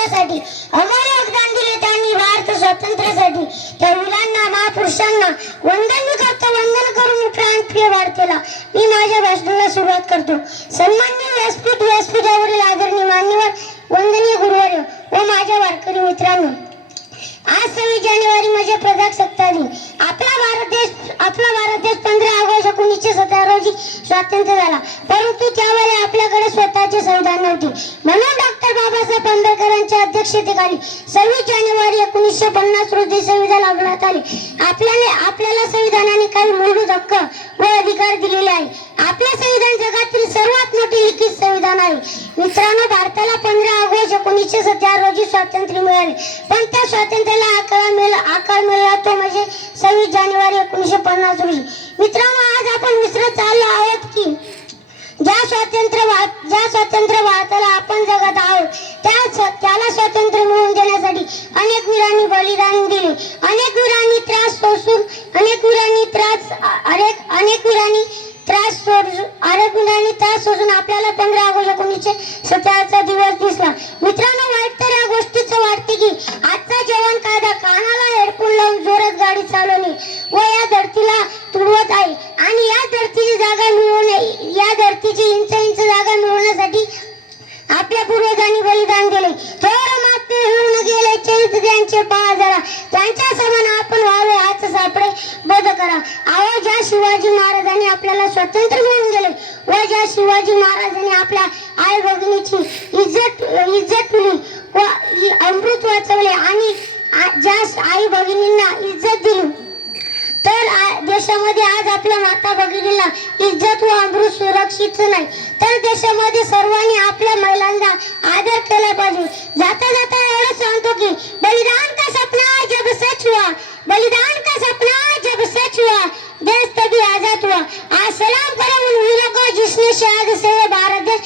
स्वातंत्र्यासाठी अमर योगदान दिले त्यांनी भारत स्वातंत्र्यासाठी त्या मुलांना महापुरुषांना वंदन करतो वंदन करून मी प्राण प्रिय भारतीला मी माझ्या भाषणाला सुरुवात करतो. सन्माननीय व्यासपीठ व्यासपीठावरील आदरणीय मान्यवर वंदनीय गुरुवर्य व माझ्या वारकरी मित्रांनो आज सव्वीस जानेवारी म्हणजे प्रजासत्ताक दिन आपला भारत देश आपला भारत देश पंधरा ऑगस्ट एकोणीसशे सतरा रोजी स्वातंत्र्य झाला. परंतु त्यावेळी आपल्याकडे स्वतःचे संविधान नव्हते. म्हणून डॉक्टर बाबासाहेब आंबेडकरांच्या अध्यक्षतेखाली सव्वीस जानेवारी एकोणीसशे पन्नास रोजी संविधान लावण्यात आले आपल्याला आपल्याला संविधानाने काही मूलभूत हक्क व अधिकार दिलेले आहे आपले संविधान जगातील सर्वात मोठे लिखित संविधान आहे. मित्रांनो भारताला पंधरा ऑगस्ट एकोणीसशे सतरा रोजी स्वातंत्र्य मिळाले. पण त्या स्वातंत्र्याला आकार मिळाला आकार मिळाला तो म्हणजे सव्वीस जानेवारी एकोणीसशे पन्नास रोजी. मित्रांनो आज आपण विसरत चाललो आहोत की स्वातंत्र्य ज्या स्वातंत्र्य भारताला आपण जगत आहोत त्या त्याला स्वातंत्र्य मिळवून देण्यासाठी अनेक वीरांनी बलिदान दिले. अनेक वीरांनी त्रास सोसून अनेक वीरांनी त्रास अनेक अनेक वीरांनी त्रास सोडून अनेक वीरांनी त्रास सोसून आपल्याला पंधरा ऑगस्ट एकोणीसशे सतराचा दिवस दिसला. मित्रांनो वाईट तर या गोष्टीचं वाटते की आजचा जेवण कायदा कानाला हेडफोन लावून जोरात गाडी चालवणे व या धरतीला करा. अहो ज्या शिवाजी महाराजांनी आपल्याला स्वतंत्र मिळून दिले व ज्या शिवाजी महाराजांनी आपल्या आई भगिनीची इज्जत इज्जत दिली व अमृत वाचवले आणि ज्या आई भगिनींना इज्जत दिली तर देशामध्ये आज आपल्या माता भगिनीला इज्जत व अमृत सुरक्षित नाही. तर देशामध्ये सर्वांनी आपल्या महिलांना आदर केला पाहिजे. जाता जाता एवढं सांगतो की बलिदान का सपना जब सच हुआ बलिदान का हुआ देश तभी आजाद हुआ। आज सलाम करो उन वीरों को जिसने शहादत से भारत देश